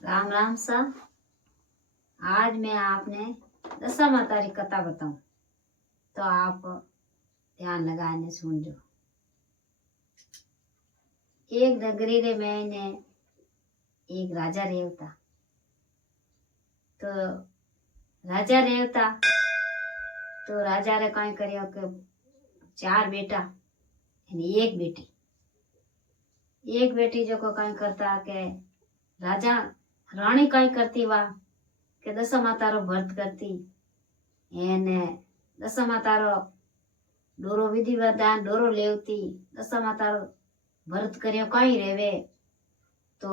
राम राम सा। आज मैं आपने दशा माता की कथा बताऊं तो आप ध्यान लगाने सुन जो। एक नगरी रे मैंने एक राजा रेवता। तो राजा रेवता तो राजा रे कई करियो के 4 बेटा यानी एक बेटी जो को कई करता के राजा रानी कई करती वा के दशा माता रो व्रत करती एने दशा माता रो डोरो विधि विधान डोरो लेवती दशा माता रो व्रत करियो कई रेवे तो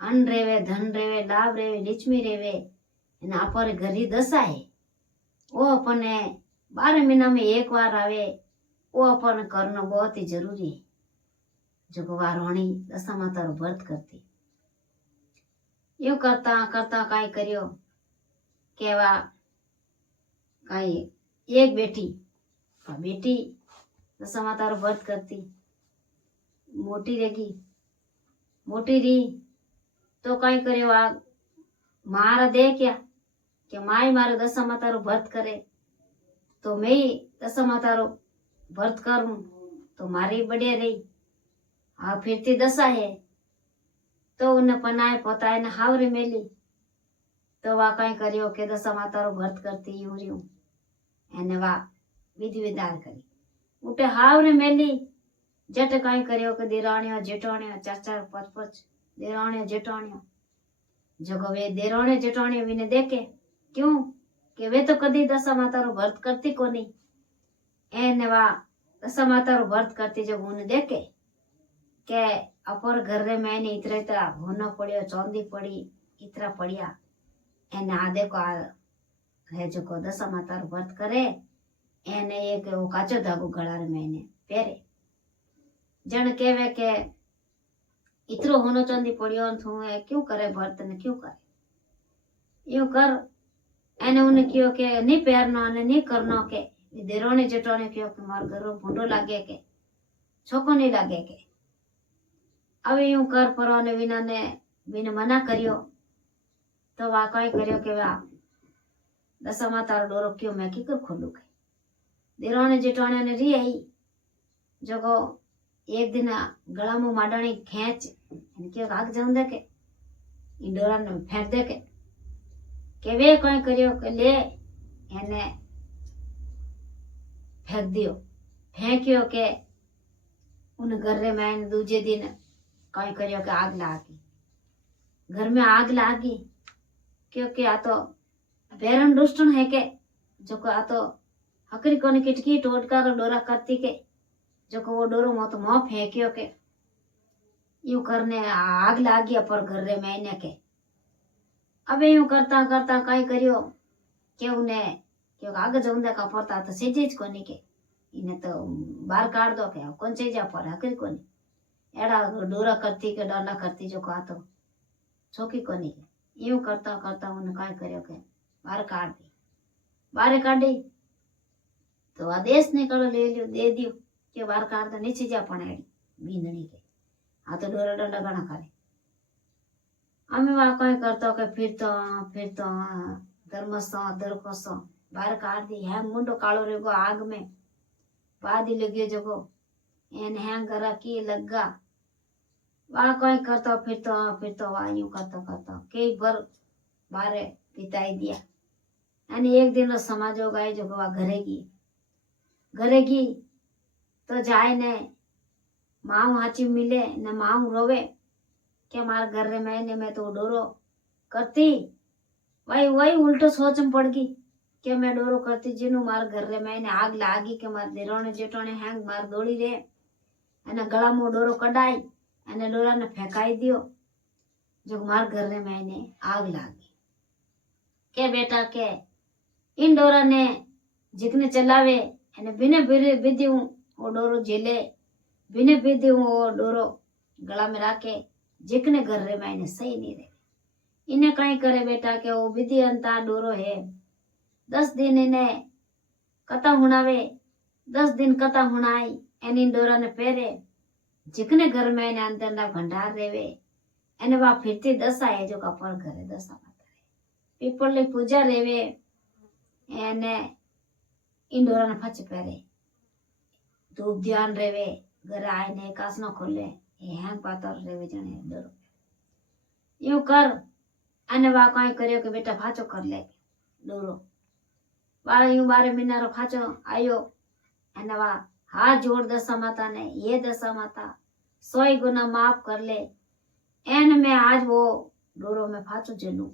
अन्न रेवे धन रेवे लाभ रेवे लक्ष्मी रेवे एने आपरे घरी दशा है वो अपने 12 महीना में एक बार आवे वो अपन करना बहुत ही जरूरी है। जो वारोणी दशा माता रो व्रत करती यू करता करता कई करियो केवा कई एक बेटी दशा माता रो व्रत करती मोटी रही तो कई करियो आ मारा दे क्या कि माई मारे दशा माता रो व्रत करे तो मैं दशा माता रो व्रत करूं तो मारी बढ़िया रही। हाँ फिरती दशा है तो उन्हें पनाए पोता ने हावरे मेली तो वा कई करियो के दशा माता रो व्रत करती यूं रही एने वा विधि विधान करी उठे हावरे मेली जट कई करियो के देराणियो जेठाणियो 4-4 5-5 देराणियो जेठाणियो जगो वे देराणियो जेठाणियो विने देखे क्यों कि वे तो कदी दशा माता रो व्रत करती कोनी एने वा दशा माता रो व्रत करती जब उन्हें देखे के अपर घर रे मैंने इतरा होना पड़ियो चौंदी पड़ी इतरा पड़िया एने आ देखो आ है जो को दशा माता रो व्रत करे एने एक वो काचो धागो गला रे मैंने पहरे जन केवे के इतरो होनो चंदी पड़ियो थू है क्यों करे व्रत ने क्यों करे यूं कर एने उन्हें क्यों के नहीं पहरनो ने नहीं करनो के देरोने जेठोने क्यों के मार घरो भूंडो लागे के छोको नहीं लागे के अब यूं कर परो ने विना ने बिन मना करियो तो वा कई करियो के वा दशा माता रो डोरो क्यों मैं की कर खोलू के देरोने जेठोने ने री आई जगो एक दिन गला में माडाणी खेच क्यों आग जाऊं दे के इंडोरा ने फेंक दे के वे कई करियो के ले एने फेंक दियो फेंकियो के उन घर रे मैंने दूजे दिन कई करियो के आग लागी घर में आग लागी क्योंकि आ तो बेरन दुष्टन है के जो को आ तो हकरी कोनी किटकी टोटका रो डोरा करती के जो को वो डोरो मत मोह फेंकियो के यूं करने आग लागी अपर घर रे मैंने के अब यूं करता करता कई करियो के उन्हें क्यों आग जाऊंदा का पड़ता तो सेजेज कोनी के इन्हें तो बाहर काट दो के कौन सेजा पर हकरी कोनी एड़ा डोरा करती के डाला करती जो का तो छोकी कोनी के यूं करता करता उन्हें कई करियो के बाहर काट दी बाहर काटी तो आदेश निकलो ले लियो दे दियो के बाहर काट दो नीचे जा पड़ेगी बींदनी के आ तो डोरा डंडा घना करे अमे वहां कई करता के फिर तो धर्मसो दरकोसो बाहर काट दी है मुंडो कालो रेगो आग में बादी लगियो जगो एन है गरा की लगा वहां कई करता फिर तो वहां यूं करता कई बार बारे बिताई दिया यानी एक दिन समाज हो गए जो वहां घरे की तो जाए ने माऊ हाची मिले न माऊ रोवे के मारे घर रे मैंने मैं तो डोरो करती वही उल्टो सोच में पड़ गई के मैं डोरो करती जिनु मार घर रे मैंने आग लागी के मार देरोने जेठोने हैंग मार दौड़ी रे एने गला में डोरो कढ़ाई एने डोरा ने फेंकाई दियो जो मार घर रे मैंने आग लागी के बेटा के इन डोरा ने जिकने चलावे एने बिने बिदी वो डोरो झेले बिने बिदी वो डोरो गला में राखे जिकने घर रे मैंने सही नहीं रहे इन्हें कहीं करे बेटा के वो विधि अंता डोरो है 10 दिन इन्हें कथा हुनावे 10 दिन कथा हुनाई एनी डोरा ने पहरे जिकने घर में इन्हें अंदर ना भंडार रेवे એને वा फिरती दशा है जो कपड़ घरे दशा माता पीपल की पूजा रेवे एने इंडोरा ने फच पहरे धूप ध्यान रेवे घर आए ने कास न खोले हैंग पातर रेवे जने डरो यूं कर अने वा कई करियो के बेटा फाचो कर ले डोरो वा यूं 12 महीना रो फाचो आयो अने वा हाथ जोड़ दशा माता ने ये दशा माता 100 गुना माफ कर ले एन में आज वो डोरो में फाचो जलू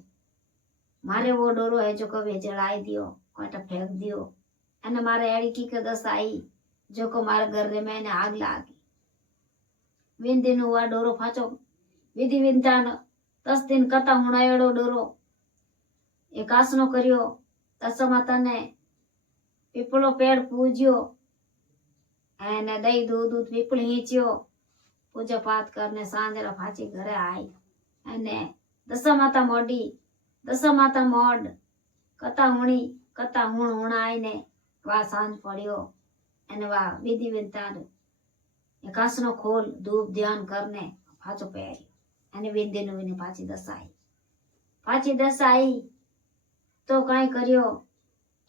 मारे वो डोरो है जो कभी जलाई दियो कोटा फेंक दियो अने मारे एड़ी की के दशा आई जो को मारे घर रे मैंने आग लागी विंदी नु वा डोरो फाचो विधि विंतान 10 दिन कथा हुणायड़ो डोरो एकासनो कर्यो दशा माता ने पीपलो पेड़ पूज्यो एने दही दूध पीपल हींच्यो पूजा पाठ करने सांजरा फाची घरे आई अने दशा माता मोडी दशा माता मोड कथा हुणी कथा हुणाई ने वा सांज पड़ियो अने वा विधि विधान एकासनो खोल धूप ध्यान करने फाचो पहरियो अने विंदी नु विने पाची दशा आई तो कई करियो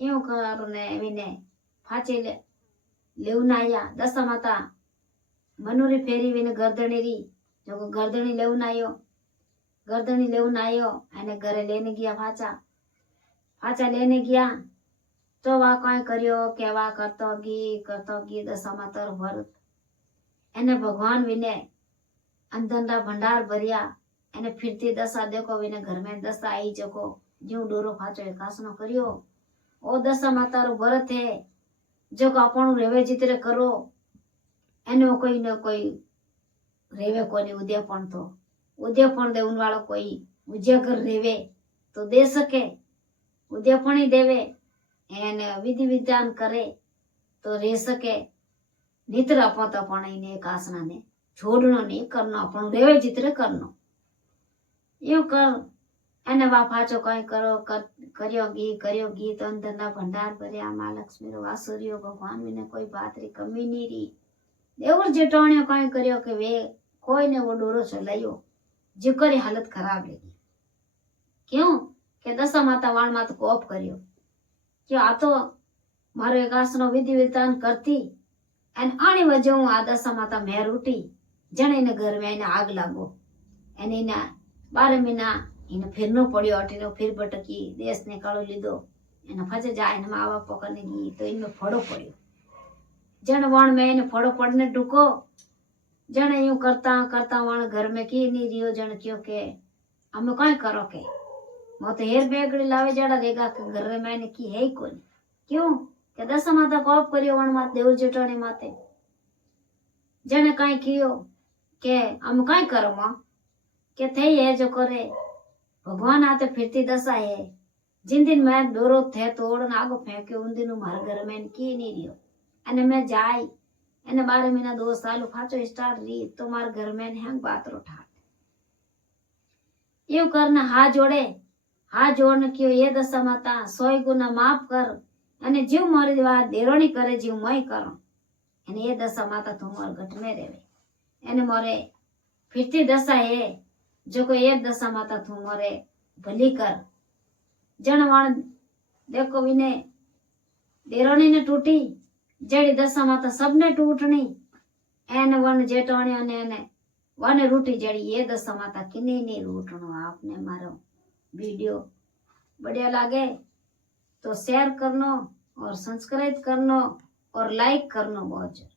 यूं करने विने फाची लेवनाया दशा माता मनोरी फेरी विने गर्दनी री जो गर्दनी लेवनायो अने घरे लेने गया फाचा लेने गया तो वा कई करियो के वा करतो गी दशा माता रो व्रत एने भगवान विने अंदर भंडार भरिया एने फिरती दशा देखो विने घर में दशा आई जको जो डोरो फाचो एकासनो करियो ओ दशा माता रो व्रत है जो आपणो रेवे जितरे करो एनो कोई न कोई रेवे कोनी उद्यापन देवन वालो कोई उजागर रेवे तो दे सके उद्यापन ही देवे एने विधि विधान करे तो रह सके नितर अपने एकासना ने छोड़नो नहीं करनो अपन रेवे जितरे करनो यूं कर एने वा फाचो कई करियो गीत अंदर ना भंडार भरिया मां लक्ष्मी रो वासुरियो भगवान विने कोई बात री कमी नहीं री देवर जेठाणियो कई करियो के वे कोई ने वो डोरो चलायो जिकरी हालत खराब लगी क्यों के दशा माता वाण मात कोप करियो क्यों आ तो मारो एकासनो विधि विधान करती एन आनी वजह आ दशा माता मेहर उठी जने ने घर में आग लागो एने 12 महीना इन फिरनो पड़ियो अटीनो फिर भटकी देश ने कालो लीधो एने फजे जाए ने मावा पकड़ने गई तो इनमें फड़ो पड़ियो जन वण में इन फड़ो पड़ने ढुको जन यूं करता वण घर में की नहीं रियो जन क्यों के हम कई करो के मत हेर बेगड़ी लावे जड़ा रेगा के घर में ने की है ही कोनी क्यों के दशा माता कोप करियो वण मात देवर जेठाणी माते जने कई कियो के हम कई करो मां के थे है जो करे भगवान आते फिरती दशा है जिन दिन मैं डोरो थे तोड़ आगो फेंक्यो उन दिन मारे घर में की नहीं रियो अने मैं जाई एने 12 महीना 2 साल फाचो स्टार्ट री तो मारे घर में हैंग बात रो ठाट यूं करना हाथ जोड़ने क्यों ये दशा माता 100 गुना माफ कर अने जीव मारी बात देरोनी करे जीव मई करो एने ये दशा माता तुम्हारे घट में रेवे एने मोरे फिरती दशा है जो को ये दशा माता तुम्हारे भली कर जनवाण देखो विने देरोनी ने टूटी जड़ी दशा माता सबने टूटनी एन वन जेठोणियों ने वन रूटी जड़ी ये दशा माता किने नहीं रूटनो आपने मारो वीडियो बढ़िया लागे तो शेयर करनो और सब्सक्राइब करनो और लाइक करनो बहुत जरूरी।